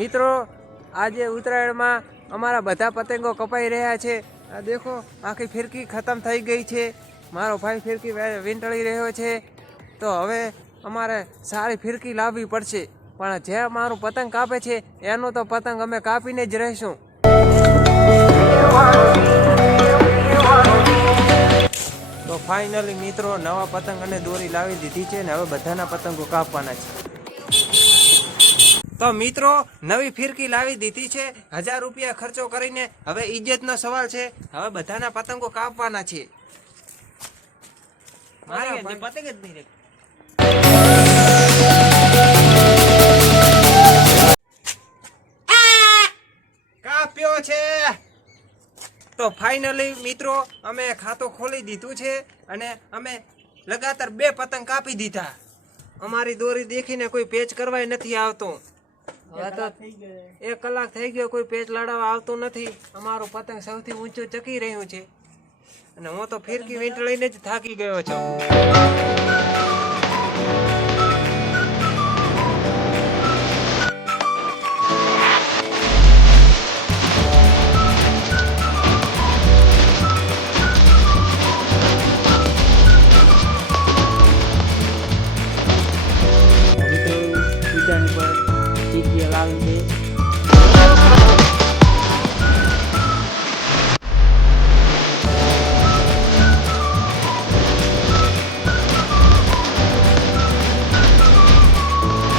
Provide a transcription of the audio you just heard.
મિત્રો આજે ઉત્તરાયણમાં અમારા બધા પતંગો કપાઈ રહ્યા છે। આ દેખો આખી ફિરકી ખતમ થઈ ગઈ છે। મારો ભાઈ ફિરકી વીંટળી રહ્યો છે। તો હવે અમારે સારી ફિરકી લાવવી પડશે, પણ જે મારું પતંગ કાપે છે એનું તો પતંગ અમે કાપીને જ રહીશું। તો ફાઇનલી મિત્રો નવા પતંગ અને દોરી લાવી દીધી છે ને હવે બધાના પતંગો કાપવાના છે। તો મિત્રો નવી ફિરકી લાવી દીધી છે, 1000 રૂપિયા ખર્ચો કરીને। હવે ઇજ્જતનો સવાલ છે, હવે બધાના પતંગો કાપવાના છે। મારી પતંગ જ નહીં રહી। કાપ્યો છે। તો ફાઇનલી મિત્રો અમે ખાતું ખોલી દીધું છે અને અમે લગાતાર 2 પતંગ કાપી દીધા। અમારી દોરી દેખીને કોઈ પેચ કરવાય નથી આવતો। 1 કલાક થઈ ગયો, કોઈ પેચ લડાવવા આવતું નથી। અમારું પતંગ સૌથી ઊંચું ચકી રહ્યું છે અને હું તો ફિરકી વીંટળીને જ થાકી ગયો છું।